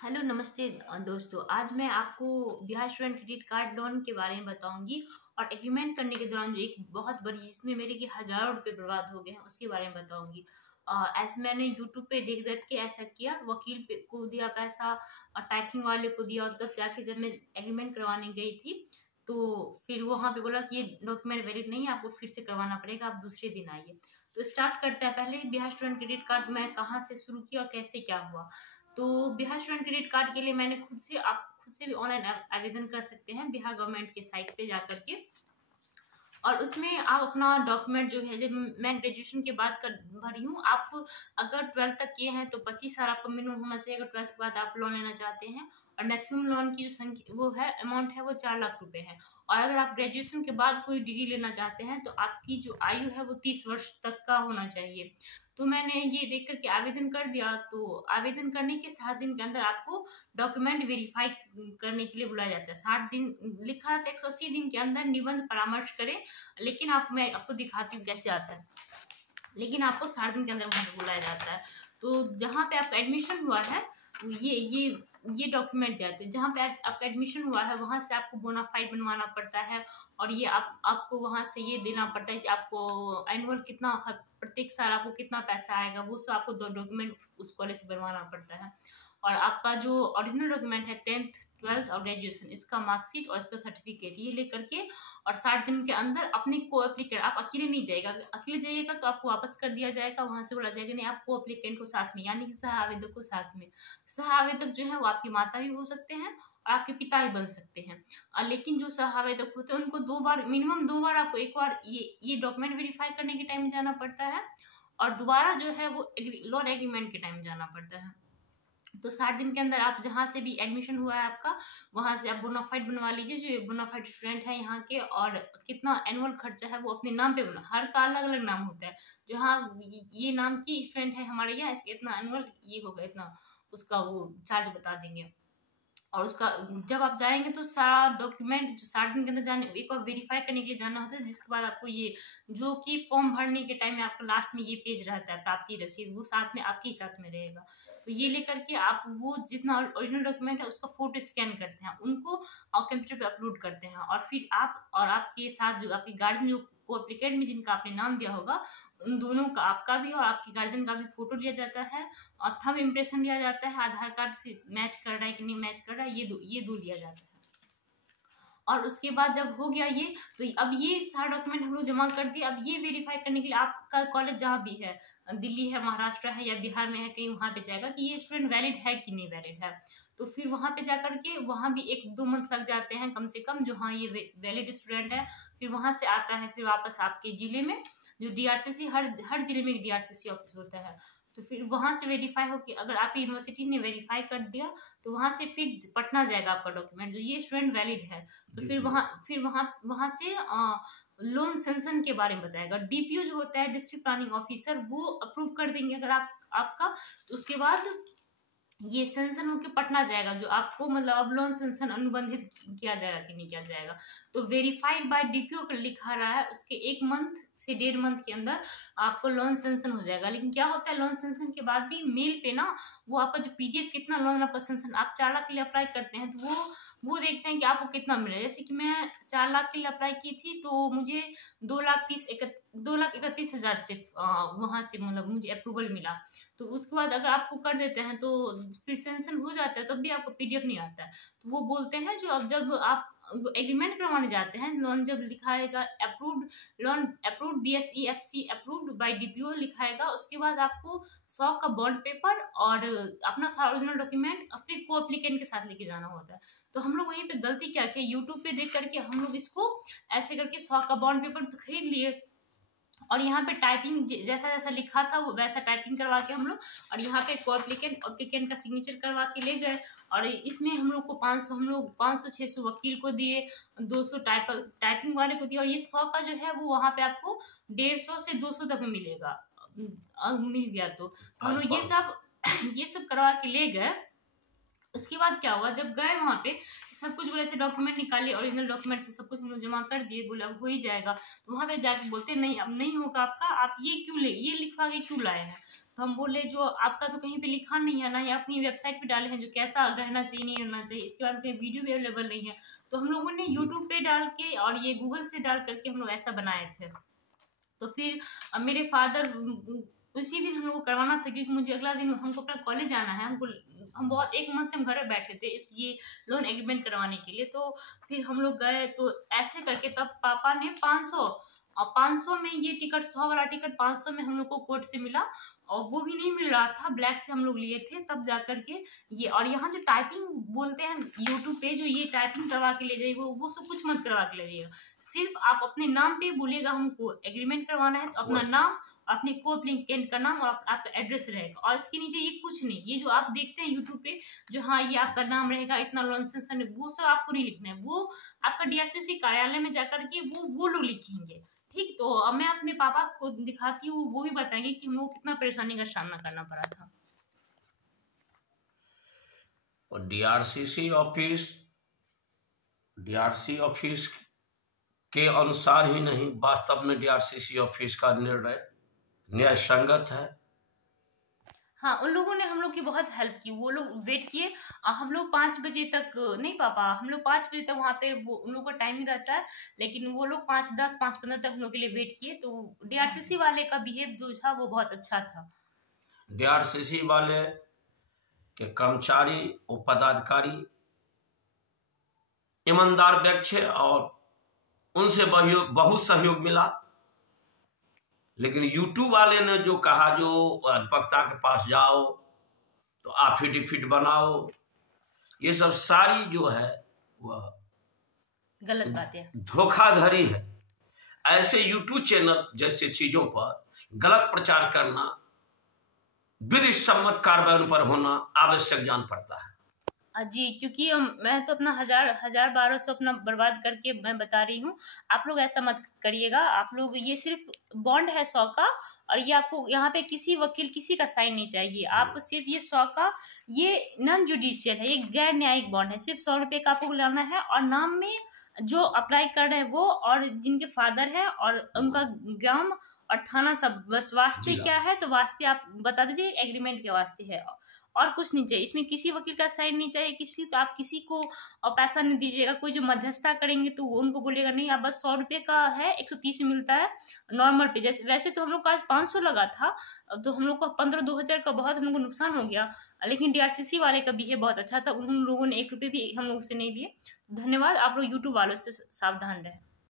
Hello नमस्ते दोस्तों। आज मैं आपको Bihar student credit card loan के बारे में बताऊंगी और एग्रीमेंट करने के दौरान जो एक बहुत बड़ी जिसमें मेरे के हजारों रुपए बर्बाद हो गए हैं उसके बारे में बताऊंगी। ऐसे मैंने यूट्यूब पे देख देख के ऐसा किया, वकील पे को दिया पैसा और टाइपिंग वाले को दिया, और तब जाके जब मैं एग्रीमेंट करवाने गई थी तो फिर वहां पे बोला कि ये डॉक्यूमेंट वैलिड नहीं है, आपको फिर से करवाना पड़ेगा, आप दूसरे दिन आइए। तो स्टार्ट करते हैं। पहले बिहार स्टूडेंट क्रेडिट कार्ड मैं कहाँ से शुरू किया और कैसे क्या हुआ। तो बिहार स्टूडेंट क्रेडिट कार्ड के लिए मैंने आप खुद से भी ऑनलाइन आवेदन कर सकते हैं बिहार गवर्नमेंट के साइट पे जाकर के। और उसमें आप अपना डॉक्यूमेंट जो है, जब मैं ग्रेजुएशन के बाद कर भरी हूँ, आप अगर 12th तक किए हैं तो 25 साल आपका मिनिमम होना चाहिए अगर 12th के बाद आप लोन लेना चाहते हैं। और मैक्सिमम लोन की जो संख्या वो है अमाउंट है वो 4 लाख रुपए है। और अगर आप ग्रेजुएशन के बाद कोई डिग्री लेना चाहते हैं तो आपकी जो आयु है वो 30 वर्ष तक का होना चाहिए। तो मैंने ये देख करके आवेदन कर दिया। तो आवेदन करने के 7 दिन के अंदर आपको डॉक्यूमेंट वेरीफाई करने के लिए बुलाया जाता है। 60 दिन लिखा था, 180 दिन के अंदर निबंध परामर्श करें। लेकिन मैं आपको दिखाती हूँ कैसे आता है। लेकिन आपको 60 दिन के अंदर वहां पे बुलाया जाता है। तो जहाँ पे आपका एडमिशन हुआ है ये डॉक्यूमेंट जाते हैं। जहाँ पे आपका एडमिशन हुआ है वहां से आपको बोनाफाइड बनवाना पड़ता है। और ये आपको वहां से ये देना पड़ता है कि आपको एनुअल कितना प्रत्येक साल आपको कितना पैसा आएगा, वो सब आपको 2 डॉक्यूमेंट उस कॉलेज से बनवाना पड़ता है। और आपका जो ओरिजिनल डॉक्यूमेंट है 10th 12th और ग्रेजुएशन, इसका मार्कशीट और इसका सर्टिफिकेट ये लेकर के, और 60 दिन के अंदर अपने को एप्लीकेंट, आप अकेले नहीं जाएगा, अकेले जाइएगा तो आपको वापस कर दिया जाएगा। वहां से बोला जाएगा नहीं, आप को एप्लीकेंट को साथ में, यानी कि सह आवेदक को साथ में। सह आवेदक जो है वो आपकी माता भी हो सकते हैं और आपके पिता ही बन सकते हैं। लेकिन जो सह आवेदक होते हैं उनको 2 बार, मिनिमम 2 बार, आपको एक बार ये डॉक्यूमेंट वेरीफाई करने के टाइम में जाना पड़ता है और दोबारा जो है वो लोन एग्रीमेंट के टाइम जाना पड़ता है। तो 60 दिन के अंदर आप जहाँ से भी एडमिशन हुआ है आपका, वहां से आप बोनाफाइड बनवा लीजिए, जो बोनाफाइड स्टूडेंट है यहाँ के, और कितना एनुअल खर्चा है वो अपने नाम पे बना, हर का अलग अलग नाम होता है। जो हाँ ये नाम की स्टूडेंट है हमारे यहाँ, इसके इतना एनुअल ये होगा, इतना उसका वो चार्ज बता देंगे। और उसका जब आप जाएंगे तो सारा डॉक्यूमेंट जो 60 दिन के अंदर जाने एक बार वेरीफाई करने के लिए जाना होता है, जिसके बाद आपको ये जो कि फॉर्म भरने के टाइम में आपको लास्ट में ये पेज रहता है प्राप्ति रसीद, वो साथ में आपके ही साथ में रहेगा। तो ये लेकर के आप वो जितना ओरिजिनल डॉक्यूमेंट है उसका फोटो स्कैन करते हैं, उनको और कंप्यूटर पे अपलोड करते हैं। और फिर आप और आपके साथ जो आपके गार्जियन जो को एप्लीकेंट में जिनका आपने नाम दिया होगा, उन दोनों का, आपका भी और आपके गार्जियन का भी फोटो लिया जाता है और थंब इम्प्रेशन लिया जाता है, आधार कार्ड से मैच कर रहा है कि नहीं मैच कर रहा है, ये दो लिया जाता है। और उसके बाद जब हो गया ये, तो अब ये सारा डॉक्यूमेंट हम लोग जमा कर दिए। अब ये वेरीफाई करने के लिए आपका कॉलेज जहाँ भी है, दिल्ली है, महाराष्ट्र है या बिहार में है कहीं, वहां पे जाएगा कि ये स्टूडेंट वैलिड है कि नहीं वैलिड है। तो फिर वहां पे जाकर के वहां भी 1-2 मंथ लग जाते हैं कम से कम, जो हाँ ये वैलिड स्टूडेंट है। फिर वहां से आता है फिर वापस आपके जिले में, जो डीआरसीसी, हर जिले में एक डीआरसीसी ऑफिस होता है। तो फिर वहां से वेरीफाई हो कि अगर आपकी यूनिवर्सिटी ने वेरीफाई कर दिया तो वहां से फिर पटना जाएगा आपका डॉक्यूमेंट, जो ये स्टूडेंट वैलिड है। तो फिर वहां से लोन सेंशन के बारे में बताएगा। डीपीओ जो होता है डिस्ट्रिक्ट प्लानिंग ऑफिसर, वो अप्रूव कर देंगे अगर आपका। तो उसके बाद ये सेंशन होके पटना जाएगा, जो आपको मतलब अब लोन सेंशन अनुबंधित किया जाएगा कि नहीं किया जाएगा। तो वेरीफाइड बाय डीपीओ कर लिखा रहा है, उसके 1 मंथ से 1.5 मंथ के अंदर आपको लोन सेंशन हो जाएगा। लेकिन क्या होता है, लोन सेंशन के बाद भी मेल पे ना वो आपका जो पीडीएफ कितना लोन आपका सेंशन, आप 4 लाख के लिए अप्लाई करते हैं तो वो देखते हैं कि आपको कितना मिला। जैसे कि मैं 4 लाख के लिए अप्लाई की थी तो मुझे 2,31,000 से वहां से मतलब मुझे अप्रूवल मिला। तो उसके बाद अगर आपको कर देते हैं तो फिर सेंशन हो जाता है, तब भी आपको पीडीएफ नहीं आता है। तो वो बोलते हैं जो अब जब आप एग्रीमेंट करवाने जाते हैं, लोन जब लिखाएगा approved, loan approved BSEFC approved by DPO लिखाएगा, उसके बाद आपको 100 का बॉन्ड पेपर और अपना सारा ओरिजिनल डॉक्यूमेंट अपने को एप्लीकेंट के साथ लेके जाना होता है। तो हम लोग वहीं पे गलती क्या की, यूट्यूब पे देख करके हम लोग इसको ऐसे करके 100 का बॉन्ड पेपर तो खरीद लिए, और यहाँ पे टाइपिंग जैसा जैसा लिखा था वो वैसा टाइपिंग करवा के हम लोग, और यहाँ पे को एप्लीकेंट का सिग्नेचर करवा के ले गए। और इसमें हम लोग को 500-600 वकील को दिए, 200 टाइपिंग वाले को दिए, और ये 100 का जो है वो वहाँ पे आपको 150 से 200 तक में मिलेगा। मिल गया तो हम लोग ये सब करवा के ले गए। उसके बाद क्या हुआ, जब गए वहां पे सब कुछ बोले, डॉक्यूमेंट निकालिए, ओरिजिनल डॉक्यूमेंट से सब कुछ हम लोग जमा कर दिए, बोले अब हो ही जाएगा। तो वहां पे जाके बोलते नहीं अब नहीं होगा आपका, आप ये क्यों ये लिखवा के क्यों लाए हैं। तो हम बोले जो आपका तो कहीं पे लिखा नहीं है, ना ही आप कहीं वेबसाइट पे डाले हैं जो कैसा रहना चाहिए नहीं रहना चाहिए, इसके बारे में कहीं वीडियो भी अवेलेबल नहीं है। तो हम लोगों ने यूट्यूब पे डाल के और ये गूगल से डाल करके हम लोग ऐसा बनाए थे। तो फिर मेरे फादर उसी दिन हम लोग को करवाना था, क्योंकि मुझे अगला दिन हमको अपना कॉलेज आना है। हम बहुत एक मंथ से हम घर में बैठे थे इस ये लोन एग्रीमेंट करवाने के लिए। तो फिर हम लोग गए, तो ऐसे करके तब पापा ने 500 और 500 में ये टिकट 100 वाला टिकट 500 में हम लोग को कोर्ट से मिला, और वो भी नहीं मिल रहा था, ब्लैक से हम लोग लिए थे तब जा करके ये। और यहाँ जो टाइपिंग बोलते हैं यूट्यूब पे, जो ये टाइपिंग करवा के ले जाइए वो सब कुछ मत करवा के ले जाइएगा। सिर्फ आप अपने नाम पे बोलिएगा हमको एग्रीमेंट करवाना है, तो अपना नाम, अपने को अप्लीकेंट का नाम और आपका एड्रेस रहेगा, और इसके नीचे ये कुछ नहीं। ये जो आप देखते हैं यूट्यूब पे जो हाँ ये आपका नाम रहेगा, इतना लोन सेंशन, वो सब आपको नहीं लिखना है, वो आपका डीआरसीसी कार्यालय में जाकर के वो लोग लिखेंगे। ठीक, तो अब मैं अपने पापा को दिखाती हूँ, वो भी बताएंगे कि हम लोग कितना परेशानी का सामना करना पड़ा था। और डीआरसी ऑफिस के अनुसार ही नहीं, वास्तव में डीआरसीसी ऑफिस का निर्णय न्याय संगत है। हाँ, उन लोगों ने हम लोग की बहुत हेल्प की, वो लोग वेट किए। हम लोग 5 बजे तक नहीं पापा, हम लोग 5 बजे तक वहाँ पे, वो उन लोग का टाइमिंग रहता है, लेकिन वो लोग 5:10 5:15 तक हम लोग के लिए वेट किए। तो डीआरसीसी वाले का बिहेव जो था वो बहुत अच्छा था। डीआरसीसी वाले के कर्मचारी और पदाधिकारी ईमानदार व्यक्ति है और उनसे बहुत सहयोग मिला। लेकिन यूट्यूब वाले ने जो कहा, जो अधिवक्ता के पास जाओ तो एफिडेविट बनाओ, ये सब सारी जो है वह गलत बातें, धोखाधड़ी है। ऐसे यूट्यूब चैनल जैसे चीजों पर गलत प्रचार करना, विधि सम्मत कार्रवाई पर होना आवश्यक जान पड़ता है। जी, क्योंकि मैं तो अपना 1200 अपना बर्बाद करके मैं बता रही हूँ, आप लोग ऐसा मत करिएगा। आप लोग, ये सिर्फ बॉन्ड है 100 का, और ये आपको यहाँ पे किसी वकील किसी का साइन नहीं चाहिए। आप सिर्फ ये 100 का, ये नॉन जुडिशियल है, ये गैर न्यायिक बॉन्ड है। सिर्फ 100 रुपये का आपको लाना है, और नाम में जो अप्लाई कर रहे हैं वो, और जिनके फादर है, और उनका ग्राम और थाना, सब बस वास्ते क्या है तो वास्ते आप बता दीजिए, एग्रीमेंट के वास्ते है, और कुछ नहीं चाहिए। इसमें किसी वकील का साइन नहीं चाहिए, तो आप किसी को पैसा नहीं दीजिएगा। कोई जो मध्यस्थता करेंगे तो उनको बोलेगा नहीं, आप बस 100 रुपये का है, 130 में मिलता है नॉर्मल पे। जैसे वैसे तो हम लोग का आज 500 लगा था, तो हम लोग का 15-2000 का बहुत हम लोग को नुकसान हो गया। लेकिन डीआरसीसी वाले का बिहेव बहुत अच्छा था, उन लोगों ने 1 रुपये भी हम लोग से नहीं लिए। धन्यवाद। आप लोग यूट्यूब वालों से सावधान रहें।